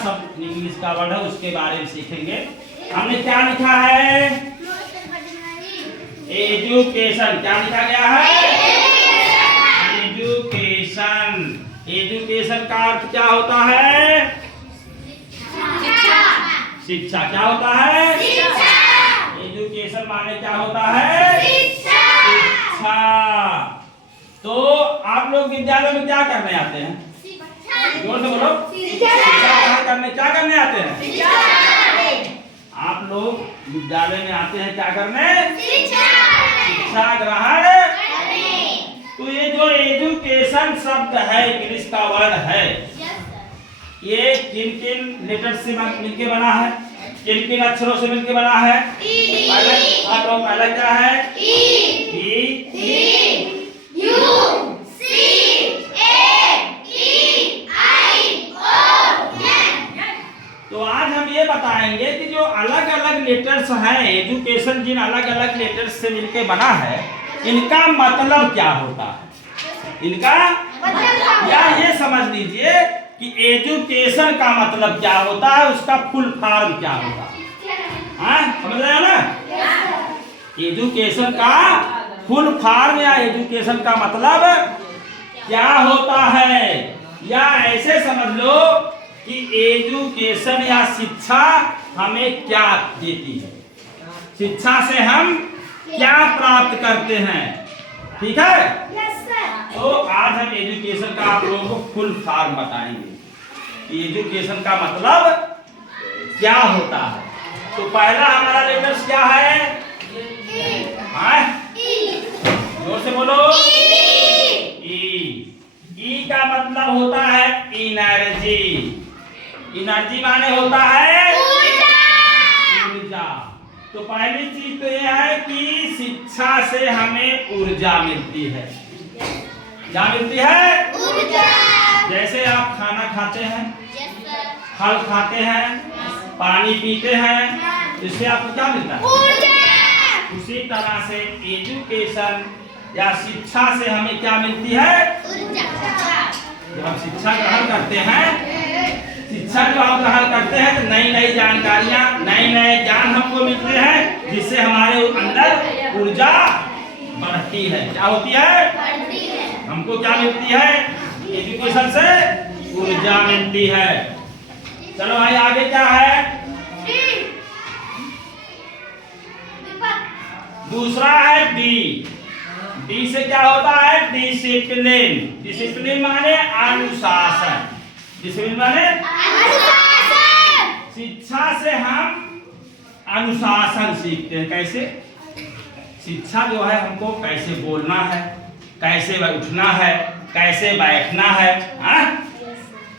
सब इंग्लिश का वर्ड है उसके बारे में सीखेंगे। हमने क्या लिखा है? एजुकेशन। क्या लिखा गया है? एजुकेशन। एजुकेशन का अर्थ क्या होता है? शिक्षा। क्या होता है? एजुकेशन माने क्या होता है? शिक्षा। तो आप लोग विद्यालय में क्या करने आते हैं? जोर से बोलो। शिक्षा करने क्या करने आते हैं? आप लोग विद्यालय में आते हैं क्या करने? शिक्षा ग्रहण। तो ये जो एजुकेशन शब्द है इंग्लिश का वर्ड है, ये किन किन लेटर से मिलके बना है? किन किन अक्षरों से मिलके बना है? पहला क्या है? तो आज हम ये बताएंगे कि जो अलग अलग लेटर्स हैं, एजुकेशन जिन अलग अलग लेटर्स से मिलके बना है, इनका मतलब क्या होता है? इनका या ये समझ लीजिए कि एजुकेशन का मतलब क्या होता है, उसका फुल फॉर्म क्या होता है? समझ रहे हो ना? एजुकेशन का फुल फॉर्म या एजुकेशन का मतलब क्या होता है, या ऐसे समझ लो कि एजुकेशन या शिक्षा हमें क्या देती है, शिक्षा से हम क्या प्राप्त करते हैं। ठीक है? तो आज हम एजुकेशन का आप लोगों को फुल फॉर्म बताएंगे। एजुकेशन का मतलब क्या होता है। तो पहला हमारा लेटर्स क्या है? जोर से बोलो। ई का मतलब होता है एनर्जी। एनर्जी माने होता है ऊर्जा। तो पहली चीज तो यह है कि शिक्षा से हमें ऊर्जा मिलती है। क्या मिलती है? ऊर्जा। जैसे आप खाना खाते हैं, फल खाते हैं, पानी पीते हैं, इससे आपको क्या मिलता है? ऊर्जा। उसी तरह से एजुकेशन या शिक्षा से हमें क्या मिलती है? ऊर्जा। जब हम शिक्षा ग्रहण करते हैं, शिक्षा जो हम ग्रहण करते हैं तो नई नई जानकारियां, नए नए ज्ञान हमको मिलते हैं, जिससे हमारे अंदर ऊर्जा बढ़ती है। क्या होती है? हमको क्या मिलती है? एजुकेशन से ऊर्जा मिलती है। चलो भाई आगे क्या है? दूसरा है डी। डी से क्या होता है? डिसिप्लिन। डिसिप्लिन माने अनुशासन। डिसिप्लिन माने अनुशासन। शिक्षा से हम अनुशासन सीखते हैं। कैसे? शिक्षा जो है हमको कैसे बोलना है, कैसे उठना है, कैसे बैठना है।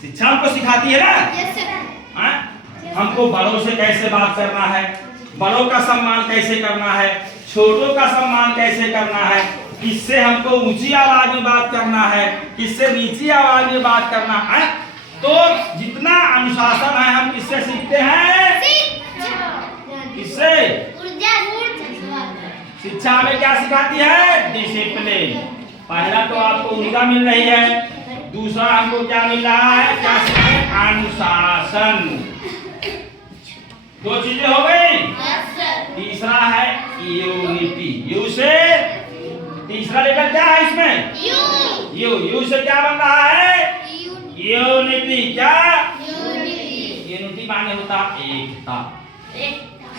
शिक्षा हमको सिखाती है ना। हमको बड़ों से कैसे बात करना है, बड़ों का सम्मान कैसे करना है, छोटों का सम्मान कैसे करना है, किससे हमको ऊंची आवाज में बात करना है, किससे नीची आवाज में बात करना है। तो जितना अनुशासन है हम किससे सीखते हैं? किससे? शिक्षा हमें क्या सिखाती है? डिसिप्लिन। पहला तो आपको ऊर्जा मिल रही है, दूसरा हमको क्या मिल रहा है? क्या अनुशासन। दो चीजें हो गई। तीसरा है यूनिटी। यू से तीसरा लेटर क्या है इसमें? यू से क्या बन रहा है? यूनिटी। क्या? यूनिटी माने होता एकता।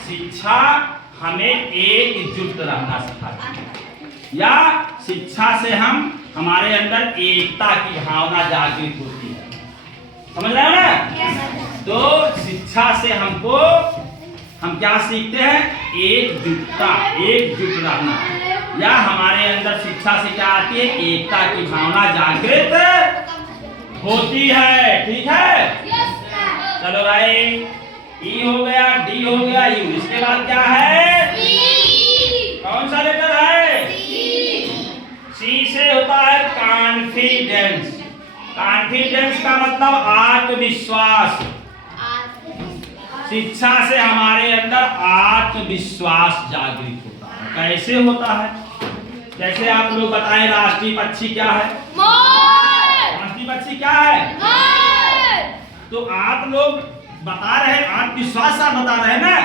शिक्षा हमें एकजुट रहना सिखाती है, या शिक्षा से हम हमारे अंदर एकता की भावना जागृत होती है। समझ रहे हो ना? तो शिक्षा से हमको हम क्या सीखते हैं? एकजुटता, एकजुट रहना, या हमारे अंदर शिक्षा से क्या आती है? एकता की भावना जागृत होती है। ठीक है? चलो भाई, ई हो गया, डी हो गया, यू। इसके बाद क्या है? कौन सा लेटर है? सी से होता है कॉन्फिडेंस। कॉन्फिडेंस का मतलब आत्मविश्वास। शिक्षा से हमारे अंदर आत्मविश्वास जागृत होता है। कैसे होता है? जैसे आप लोग बताएं, राष्ट्रीय पक्षी क्या है? मोर। राष्ट्रीय पक्षी क्या है? मोर। तो आप लोग बता रहे हैं, आत्मविश्वास से बता रहे हैं ना?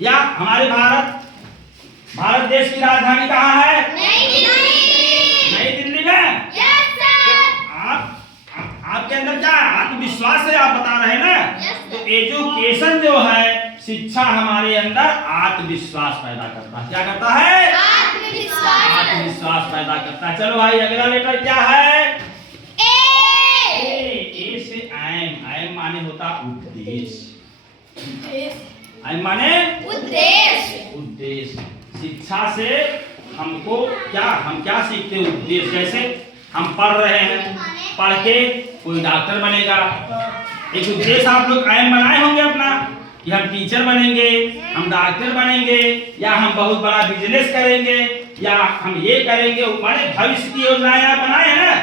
या हमारे भारत देश की राजधानी कहाँ है? नई दिल्ली में। आपके अंदर क्या आत्मविश्वास से आप बता रहे हैं ना? तो एजुकेशन जो है, शिक्षा हमारे अंदर आत्मविश्वास पैदा करता है। क्या करता है? आत्मविश्वास पैदा करता है। चलो भाई, अगला लेटर क्या है? ए से आयम माने होता उद्देश्य। आयम माने उद्देश्य। शिक्षा से हमको हम क्या सीखते हैं? उद्देश्य। जैसे हम पढ़ रहे हैं, पढ़ के कोई डॉक्टर बनेगा, एक उद्देश्य आप लोग आयम बनाए होंगे अपना कि हम टीचर बनेंगे, हम डॉक्टर बनेंगे, या हम बहुत बड़ा बिजनेस करेंगे, या हम ये करेंगे। हमारे भविष्य की योजनाएं आप बनाए हैं ना?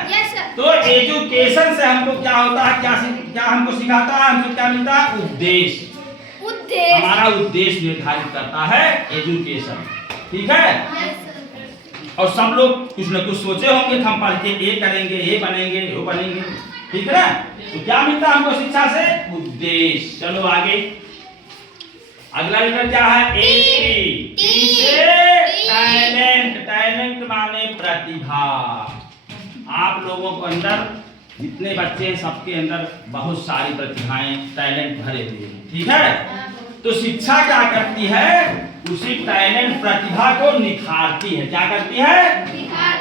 तो एजुकेशन से हमको क्या होता है, क्या हमको सिखाता है, हमको क्या मिलता है? उद्देश्य। हमारा उद्देश्य निर्धारित करता है एजुकेशन। ठीक है? और सब लोग कुछ न कुछ सोचे होंगे कि हम पढ़ के ये करेंगे, ये बनेंगे, वो बनेंगे। ठीक है ना? तो क्या मिलता है हमको शिक्षा से? उद्देश्य। चलो आगे, अगला लेटर क्या है? टी से टैलेंट। टैलेंट माने प्रतिभा। आप लोगों को अंदर जितने बच्चे हैं, सबके अंदर बहुत सारी प्रतिभाएं, टैलेंट भरे हुए हैं। ठीक है? तो शिक्षा क्या करती है? उसी टैलेंट, प्रतिभा को निखारती है। क्या करती है?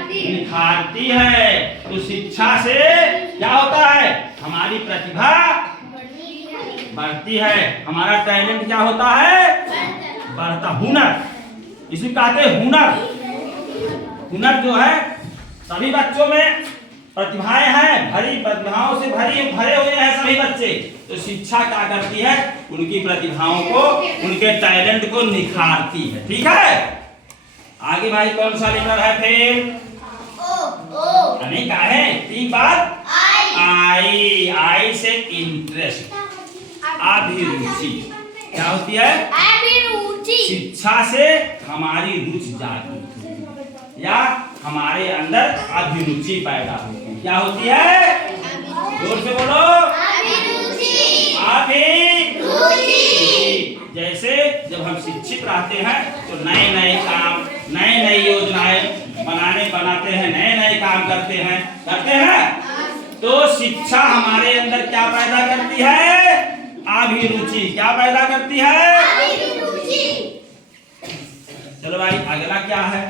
निखारती है। तो शिक्षा से क्या होता है? हमारी प्रतिभा बढ़ती है, हमारा टैलेंट क्या होता है? बढ़ता। हुनर, इसी कहते हैं हुनर। हुनर जो है, सभी बच्चों में प्रतिभाएं हैं, प्रतिभाओं से भरे हुए हैं सभी बच्चे। तो शिक्षा क्या करती है? उनकी प्रतिभाओं को, उनके टैलेंट को निखारती है। ठीक है? आगे भाई कौन सा लेटर है फिर? नहीं कहा है? ठीक बात। आई से इंटरेस्ट, अभिरुचि। क्या होती है? अभिरुचि। शिक्षा से हमारी रुचि जागृत होती है, या हमारे अंदर अभिरुचि पैदा होती है। क्या होती है? जोर से बोलो। अभिरुचि। जैसे जब हम शिक्षित रहते हैं तो नए नए काम, नई नई योजनाएं बनाते हैं, नए नए काम करते हैं। तो शिक्षा हमारे अंदर क्या पैदा करती है? अभिरुचि। क्या पैदा करती है? चलो भाई, अगला क्या है?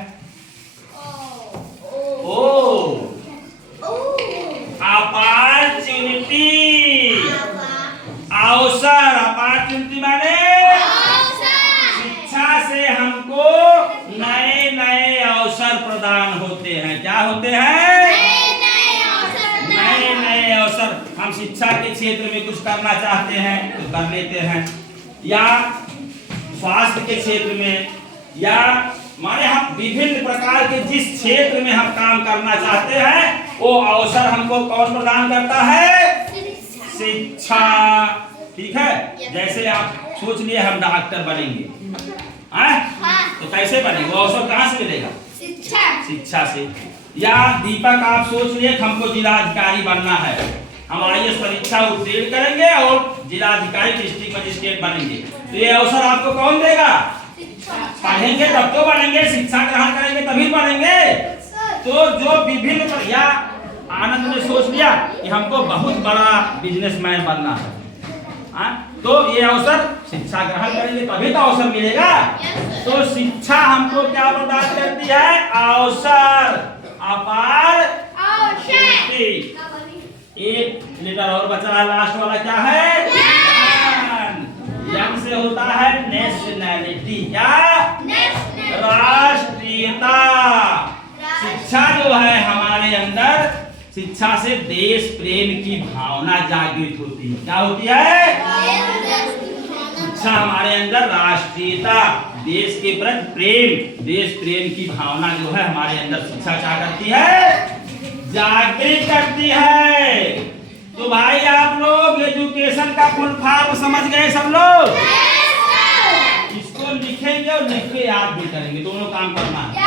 अपॉर्चुनिटी। अवसर। अपॉर्चुनिटी माने शिक्षा से हमको नए नए अवसर प्रदान होते हैं। क्या होते हैं? नए नए अवसर। हम शिक्षा के क्षेत्र में कुछ करना चाहते हैं तो कर लेते हैं, या स्वास्थ्य के क्षेत्र में, या माने हम विभिन्न प्रकार के जिस क्षेत्र में हम काम करना चाहते हैं, वो अवसर हमको कौन प्रदान करता है? शिक्षा। ठीक है? जैसे आप सोच लिए हम डॉक्टर बनेंगे, तो कैसे बनेंगे? वो अवसर कहाँ से मिलेगा? शिक्षा से। या दीपक आप सोच लिए हमको जिलाधिकारी बनना है, हम IAS परीक्षा उत्तीर्ण करेंगे और जिलाधिकारी, डिस्ट्रिक्ट मजिस्ट्रेट बनेंगे। तो ये अवसर आपको कौन देगा? पढ़ेंगे तब तो बनेंगे, शिक्षा ग्रहण करेंगे तभी बनेंगे। तो जो विभिन्न, या आनंद ने सोच लिया कि हमको बहुत बड़ा बिजनेसमैन बनना है, तो ये अवसर शिक्षा ग्रहण करेंगे तभी तो अवसर मिलेगा। तो शिक्षा हमको क्या प्रदान करती है? अवसर। अपॉर्चुनिटी। एक लेटर और बचा है, लास्ट वाला क्या है? यंग से होता है नेशनैलिटी। क्या? राष्ट्रीयता। शिक्षा जो है हमारे अंदर, शिक्षा से देश प्रेम की भावना जागृत होती है। क्या होती है? शिक्षा हमारे अंदर राष्ट्रीयता, देश के प्रति प्रेम, देश प्रेम की भावना जो है हमारे अंदर शिक्षा क्या करती है? जागृत करती है। तो भाई आप लोग एजुकेशन का फुल फॉर्म समझ गए सब लोग? इसको लिखेंगे और लिख के याद भी करेंगे, दोनों काम करना है।